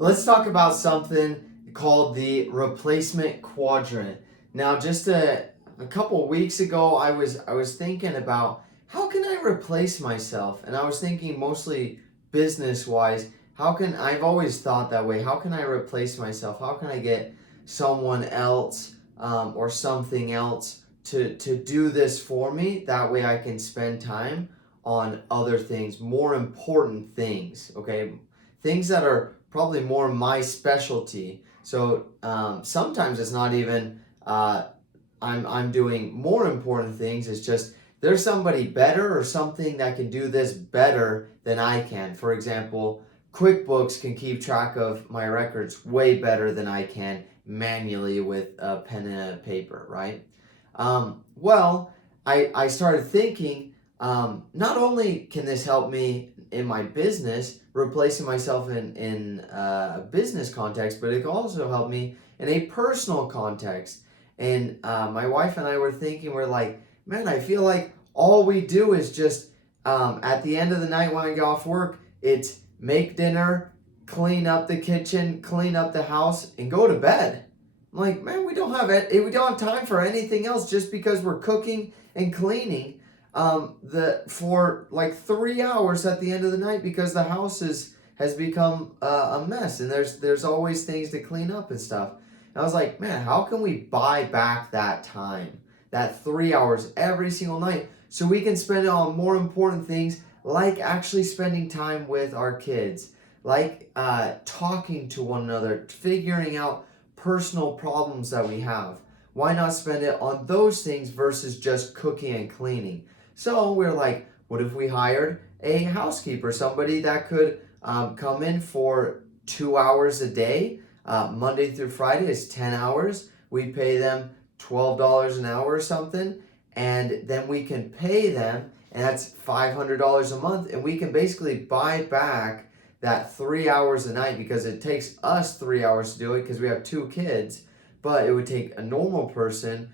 Let's talk about something called the replacement quadrant. Now, just a couple weeks ago, I was thinking about how can I replace myself, and I was thinking mostly business wise. I've always thought that way. How can I replace myself? How can I get someone else or something else to do this for me? That way, I can spend time on other things, more important things. Okay, things that are probably more my specialty. So sometimes it's not even I'm doing more important things. It's just there's somebody better or something that can do this better than I can. For example, QuickBooks can keep track of my records way better than I can manually with a pen and a paper, right? I started thinking, not only can this help me in my business, replacing myself in a business context, but it can also help me in a personal context. And my wife and I were thinking, we're like, man, I feel like all we do is just at the end of the night when I get off work, it's make dinner, clean up the kitchen, clean up the house, and go to bed. I'm like, man, we don't have time for anything else just because we're cooking and cleaning for like 3 hours at the end of the night because the house has become a mess and there's always things to clean up and stuff. And I was like, man, how can we buy back that time, that 3 hours every single night, so we can spend it on more important things like actually spending time with our kids, like talking to one another, figuring out personal problems that we have. Why not spend it on those things versus just cooking and cleaning? So we're like, what if we hired a housekeeper, somebody that could come in for 2 hours a day, Monday through Friday is 10 hours. We pay them $12 an hour or something, and then we can pay them, and that's $500 a month, and we can basically buy back that 3 hours a night because it takes us 3 hours to do it because we have two kids, but it would take a normal person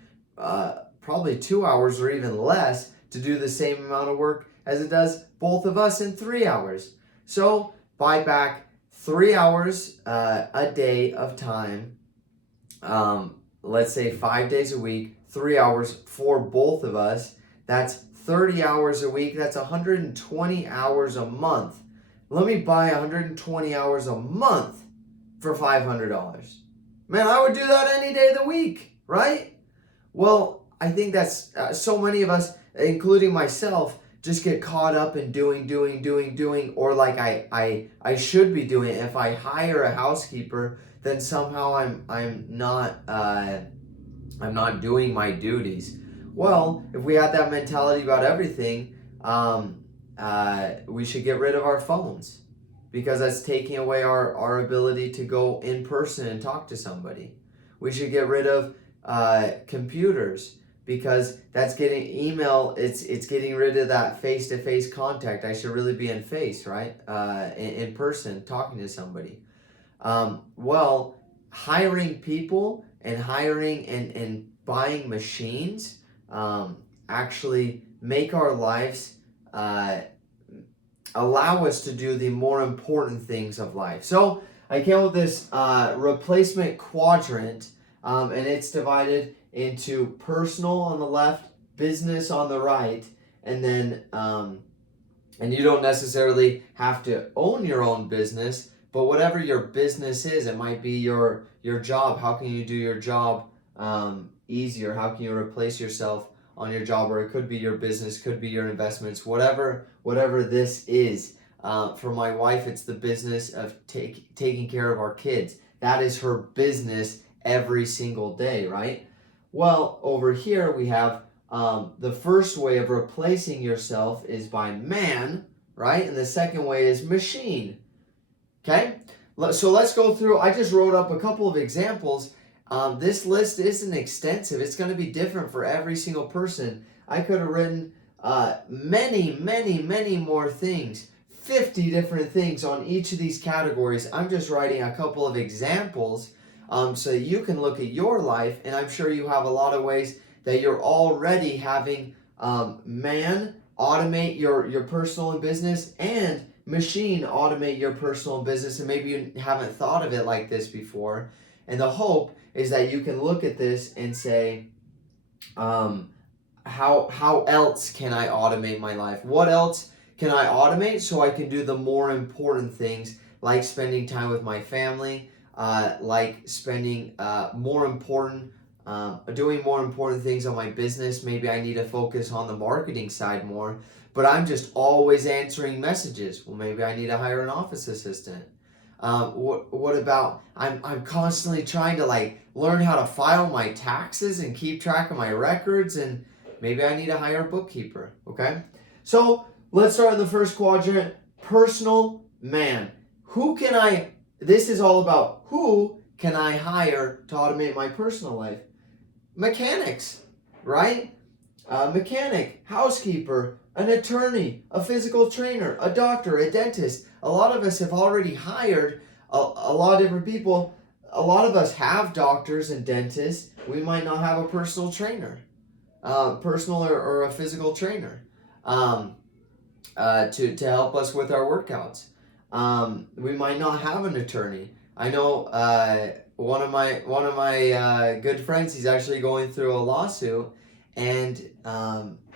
probably 2 hours or even less to do the same amount of work as it does both of us in 3 hours. So buy back 3 hours a day of time, let's say 5 days a week, 3 hours for both of us. That's 30 hours a week. That's 120 hours a month. Let me buy 120 hours a month for $500. Man, I would do that any day of the week, right? Well, I think that's so many of us, including myself, just get caught up in doing, or like I should be doing it. If I hire a housekeeper, then somehow I'm not doing my duties. Well, if we had that mentality about everything, we should get rid of our phones because that's taking away our ability to go in person and talk to somebody. We should get rid of computers because that's getting email. It's getting rid of that face-to-face contact. I should really be in face, right? In person, talking to somebody. Hiring people and hiring and buying machines actually make our lives allow us to do the more important things of life. So I came up with this replacement quadrant, and it's divided into personal on the left, business on the right, and then and you don't necessarily have to own your own business, but whatever your business is, it might be your job. How can you do your job easier? How can you replace yourself on your job? Or it could be your business, could be your investments, whatever this is. For my wife, it's the business of taking care of our kids. That is her business every single day, right? Well, over here we have the first way of replacing yourself is by man, right? And the second way is machine. Okay? So let's go through. I just wrote up a couple of examples. This list isn't extensive. It's going to be different for every single person. I could have written many more things, 50 different things on each of these categories. I'm just writing a couple of examples so that you can look at your life, and I'm sure you have a lot of ways that you're already having man automate your personal and business, and machine automate your personal business, and maybe you haven't thought of it like this before. And the hope is that you can look at this and say, how else can I automate my life? What else can I automate so I can do the more important things, like spending time with my family, like spending doing more important things on my business. Maybe I need to focus on the marketing side more, but I'm just always answering messages. Well, maybe I need to hire an office assistant. What about I'm constantly trying to like learn how to file my taxes and keep track of my records, and maybe I need to hire a bookkeeper. Okay, so let's start in the first quadrant, personal man. This is all about who can I hire to automate my personal life? Mechanics, right? A mechanic, housekeeper, an attorney, a physical trainer, a doctor, a dentist. A lot of us have already hired a lot of different people. A lot of us have doctors and dentists. We might not have a personal trainer, personal or a physical trainer, to help us with our workouts. We might not have an attorney. I know one of my good friends. He's actually going through a lawsuit, and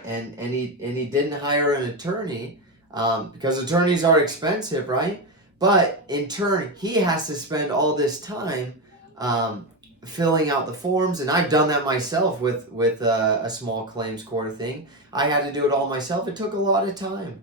he didn't hire an attorney because attorneys are expensive, right? But in turn, he has to spend all this time filling out the forms, and I've done that myself with a small claims court thing. I had to do it all myself. It took a lot of time.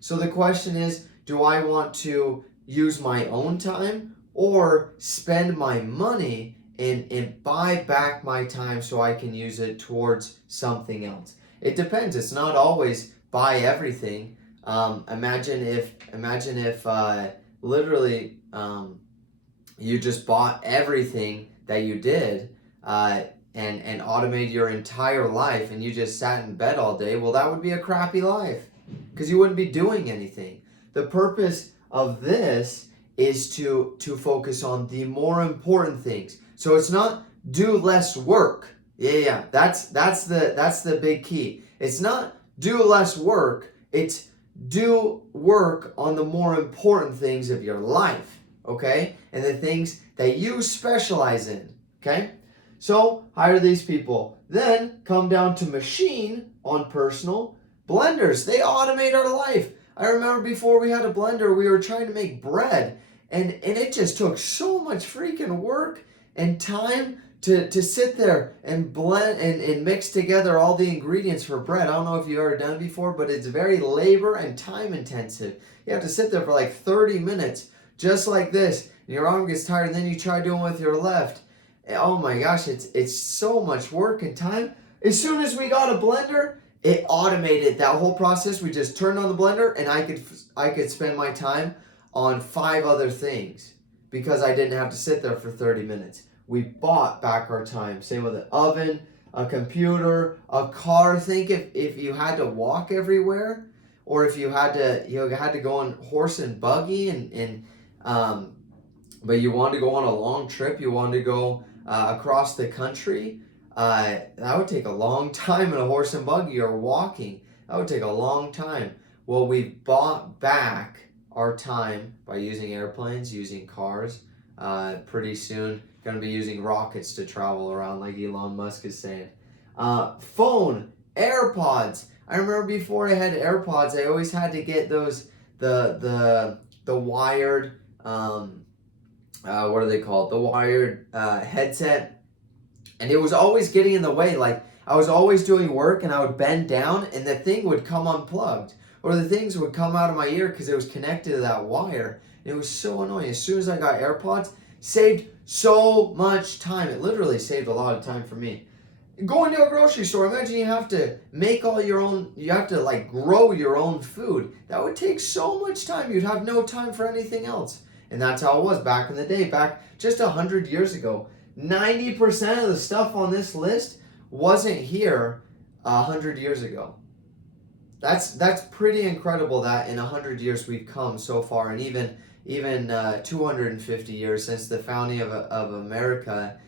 So the question is, do I want to use my own time or spend my money and buy back my time so I can use it towards something else? It depends. It's not always buy everything. Imagine if literally you just bought everything that you did and automated your entire life, and you just sat in bed all day. Well, that would be a crappy life because you wouldn't be doing anything. The purpose of this is to focus on the more important things. So it's not do less work. Yeah. That's the big key. It's not do less work. It's do work on the more important things of your life. Okay? And the things that you specialize in. Okay? So hire these people. Then come down to machine on personal. Blenders, they automate our life. I remember before we had a blender, we were trying to make bread, and it just took so much freaking work and time to sit there and blend and mix together all the ingredients for bread. I don't know if you've ever done it before, but it's very labor and time intensive. You have to sit there for like 30 minutes, just like this, and your arm gets tired, and then you try doing it with your left. Oh my gosh, it's so much work and time. As soon as we got a blender, it automated that whole process. We just turned on the blender, and I could spend my time on 5 other things because I didn't have to sit there for 30 minutes. We bought back our time. Same with an oven, a computer, a car. Think if you had to walk everywhere, or if you had to go on horse and buggy, and but you wanted to go on a long trip, you wanted to go across the country. That would take a long time in a horse and buggy or walking. That would take a long time. Well, we bought back our time by using airplanes, using cars. Pretty soon, going to be using rockets to travel around, like Elon Musk is saying. Phone, AirPods. I remember before I had AirPods, I always had to get those the wired what are they called? The wired headset. And it was always getting in the way. Like, I was always doing work, and I would bend down, and the thing would come unplugged. Or the things would come out of my ear because it was connected to that wire. And it was so annoying. As soon as I got AirPods, saved so much time. It literally saved a lot of time for me. Going to a grocery store, imagine you have to make all your own, you have to like grow your own food. That would take so much time. You'd have no time for anything else. And that's how it was back in the day, back just 100 years ago. 90% of the stuff on this list wasn't here 100 years ago. That's pretty incredible that in 100 years we've come so far, and even 250 years since the founding of America,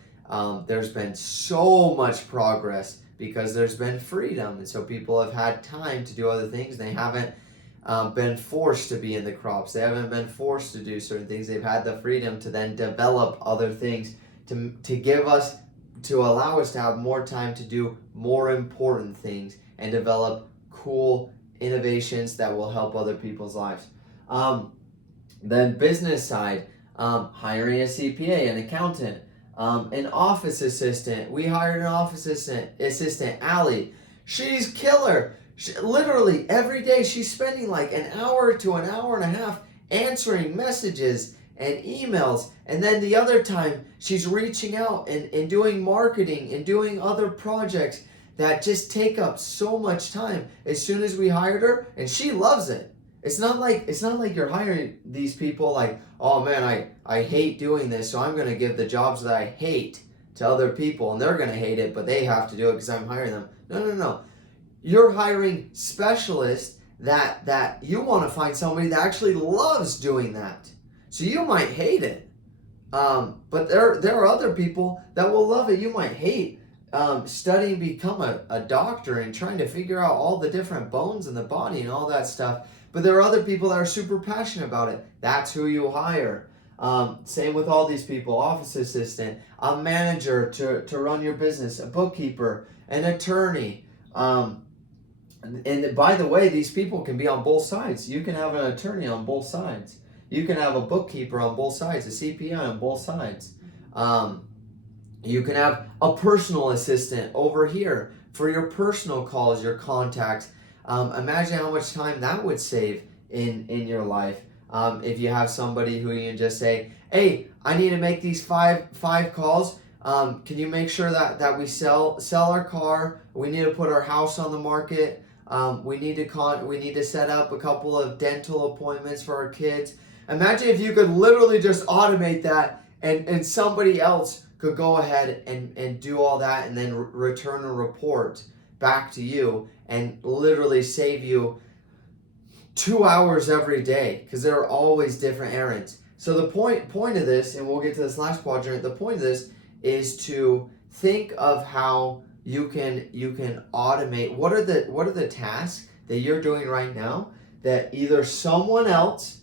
there's been so much progress because there's been freedom, and so people have had time to do other things. They haven't been forced to be in the crops. They haven't been forced to do certain things. They've had the freedom to then develop other things to give us, to allow us to have more time to do more important things and develop cool innovations that will help other people's lives. Then business side, hiring a CPA, an accountant, an office assistant. We hired an office assistant, Allie. She's killer. Literally every day she's spending like an hour to an hour and a half answering messages and emails, and then the other time she's reaching out and doing marketing and doing other projects that just take up so much time. As soon as we hired her, and she loves it. It's not like you're hiring these people like, oh man, I hate doing this, so I'm going to give the jobs that I hate to other people, and they're going to hate it, but they have to do it because I'm hiring them. No. You're hiring specialists that you want to find somebody that actually loves doing that. So you might hate it, but there are other people that will love it. You might hate studying, become a doctor and trying to figure out all the different bones in the body and all that stuff. But there are other people that are super passionate about it. That's who you hire. Same with all these people: office assistant, a manager to run your business, a bookkeeper, an attorney. And by the way, these people can be on both sides. You can have an attorney on both sides. You can have a bookkeeper on both sides, a CPA on both sides. You can have a personal assistant over here for your personal calls, your contacts. Imagine how much time that would save in your life. If you have somebody who you can just say, hey, I need to make these five calls. Can you make sure that we sell our car? We need to put our house on the market. We need to set up a couple of dental appointments for our kids. Imagine if you could literally just automate that, and somebody else could go ahead and do all that and then return a report back to you and literally save you 2 hours every day, because there are always different errands. So the point of this, and we'll get to this last quadrant, the point of this is to think of how you can automate. What are the tasks that you're doing right now that either someone else,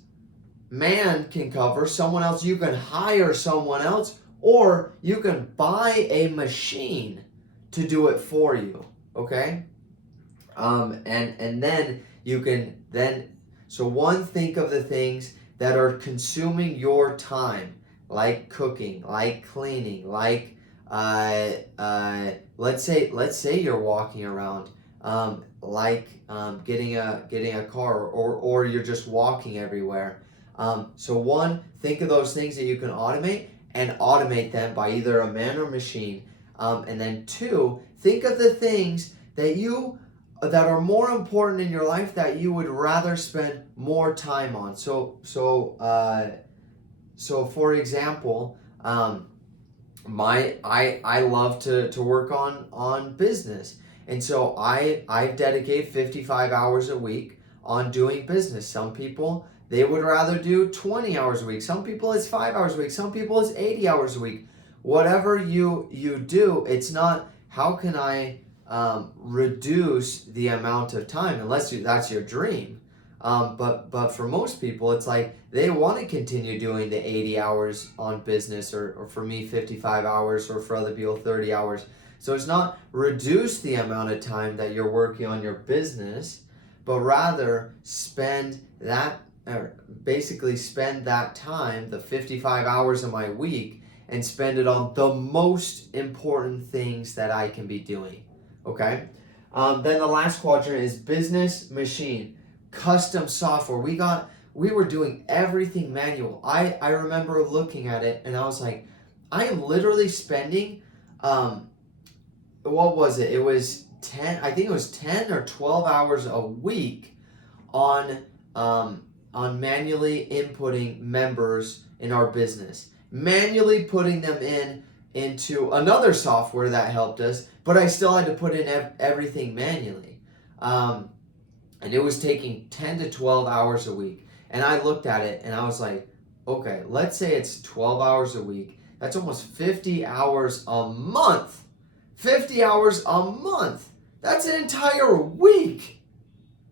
man, can cover, someone else, you can hire someone else, or you can buy a machine to do it for you, okay? And then you can think of the things that are consuming your time, like cooking, like cleaning, like let's say you're walking around, getting a car, or you're just walking everywhere. So one, think of those things that you can automate, and automate them by either a man or machine. And then two, think of the things that are more important in your life that you would rather spend more time on. So for example, I love to work on business, and so I dedicate 55 hours a week on doing business. Some people, they would rather do 20 hours a week. Some people it's 5 hours a week. Some people it's 80 hours a week. Whatever you do, it's not how can I reduce the amount of time, unless that's your dream. But for most people, it's like they want to continue doing the 80 hours on business, or for me 55 hours, or for other people 30 hours. So it's not reduce the amount of time that you're working on your business, but rather spend that time, the 55 hours of my week, and spend it on the most important things that I can be doing. Okay? Then the last quadrant is business machine, custom software. We were doing everything manual. I remember looking at it and I was like, I am literally spending, what was it? It was 10 or 12 hours a week on manually inputting members in our business, manually putting them into another software that helped us, but I still had to put in everything manually. And it was taking 10 to 12 hours a week. And I looked at it and I was like, okay, let's say it's 12 hours a week. That's almost 50 hours a month. 50 hours a month. That's an entire week.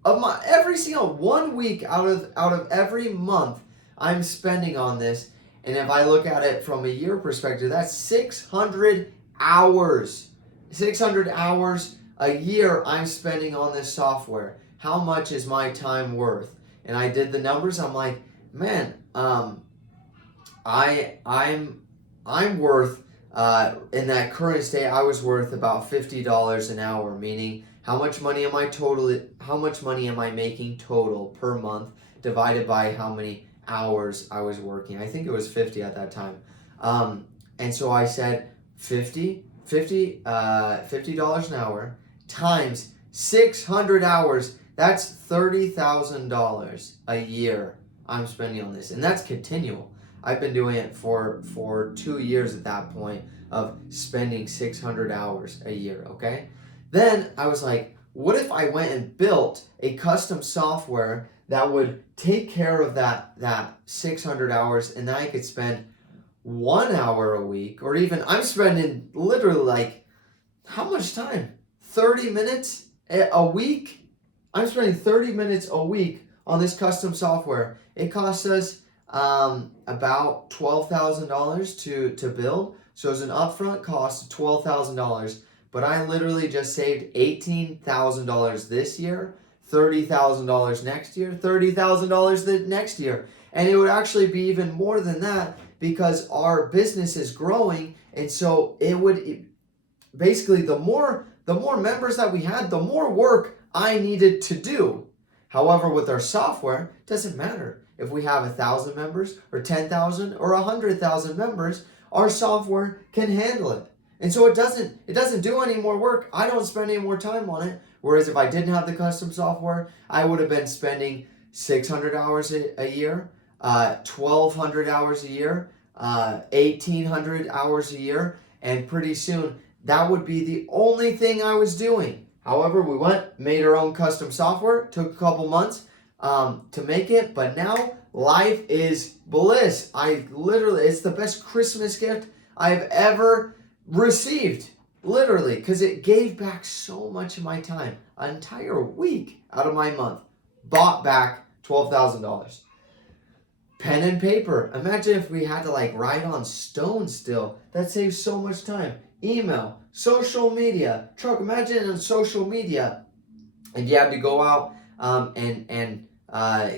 of my every single 1 week out of every month I'm spending on this. And if I look at it from a year perspective, that's 600 hours. 600 hours a year I'm spending on this software. How much is my time worth? And I did the numbers. I'm like, man, I'm worth in that current state. I was worth about $50 an hour, meaning how much money am I making total per month divided by how many hours I was working. I think it was 50 at that time. And so I said $50 an hour times 600 hours. That's $30,000 a year I'm spending on this. And that's continual. I've been doing it for 2 years at that point of spending 600 hours a year, okay? Then I was like, what if I went and built a custom software that would take care of that 600 hours, and then I could spend 1 hour a week, or even I'm spending literally like, how much time? 30 minutes a week? I'm spending 30 minutes a week on this custom software. It costs us about $12,000 to build. So it's an upfront cost of $12,000. But I literally just saved $18,000 this year, $30,000 next year, $30,000 the next year. And it would actually be even more than that because our business is growing. And so basically the more members that we had, the more work I needed to do. However, with our software, it doesn't matter. If we have 1,000 members or 10,000 or 100,000 members, our software can handle it. And so it doesn't do any more work. I don't spend any more time on it. Whereas if I didn't have the custom software, I would have been spending 600 hours a year, 1,200 hours a year, 1,800 hours a year, and pretty soon that would be the only thing I was doing. However, we made our own custom software. Took a couple months to make it, but now life is bliss. It's the best Christmas gift I've ever received, literally, because it gave back so much of my time. An entire week out of my month bought back $12,000. Pen and paper. Imagine if we had to write on stone still. That saves so much time. Email, social media, truck. Imagine on social media, and you had to go out and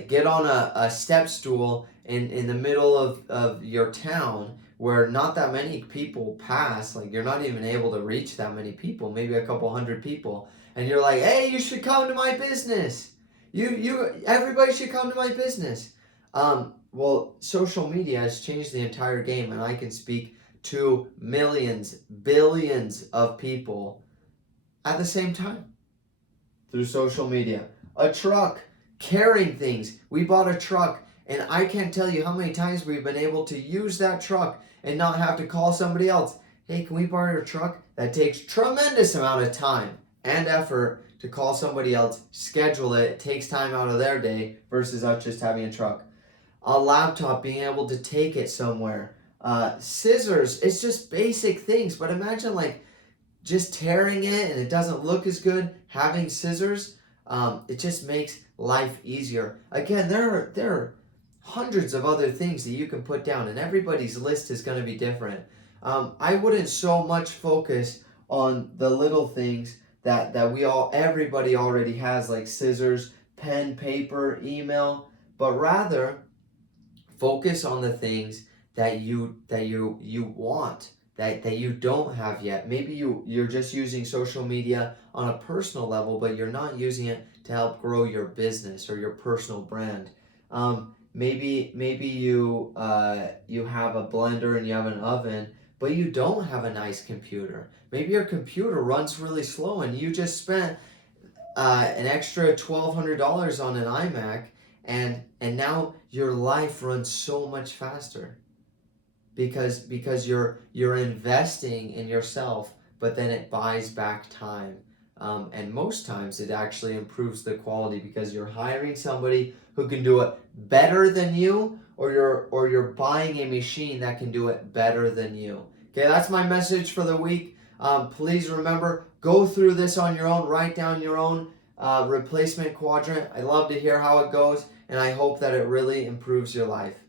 get on a step stool in the middle of your town where not that many people pass. You're not even able to reach that many people, maybe a couple hundred people, and you're like, hey, you should come to my business. Everybody should come to my business. Well, social media has changed the entire game, and I can speak to millions, billions of people at the same time through social media. A truck carrying things. We bought a truck, and I can't tell you how many times we've been able to use that truck and not have to call somebody else. Hey, can we borrow your truck? That takes tremendous amount of time and effort to call somebody else, schedule it. It takes time out of their day versus us just having a truck. A laptop, being able to take it somewhere. Scissors, it's just basic things, but imagine just tearing it and it doesn't look as good. Having scissors, it just makes life easier. Again, there are hundreds of other things that you can put down, and everybody's list is going to be different. I wouldn't so much focus on the little things that everybody already has, like scissors, pen, paper, email, but rather focus on the things that you want, that you don't have yet. Maybe you're just using social media on a personal level, but you're not using it to help grow your business or your personal brand. Maybe you have a blender and you have an oven, but you don't have a nice computer. Maybe your computer runs really slow and you just spent an extra $1,200 on an iMac, and now your life runs so much faster because you're investing in yourself, but then it buys back time. And most times it actually improves the quality because you're hiring somebody who can do it better than you, or you're buying a machine that can do it better than you. Okay, that's my message for the week. Please remember, go through this on your own, write down your own replacement quadrant. I love to hear how it goes, and I hope that it really improves your life.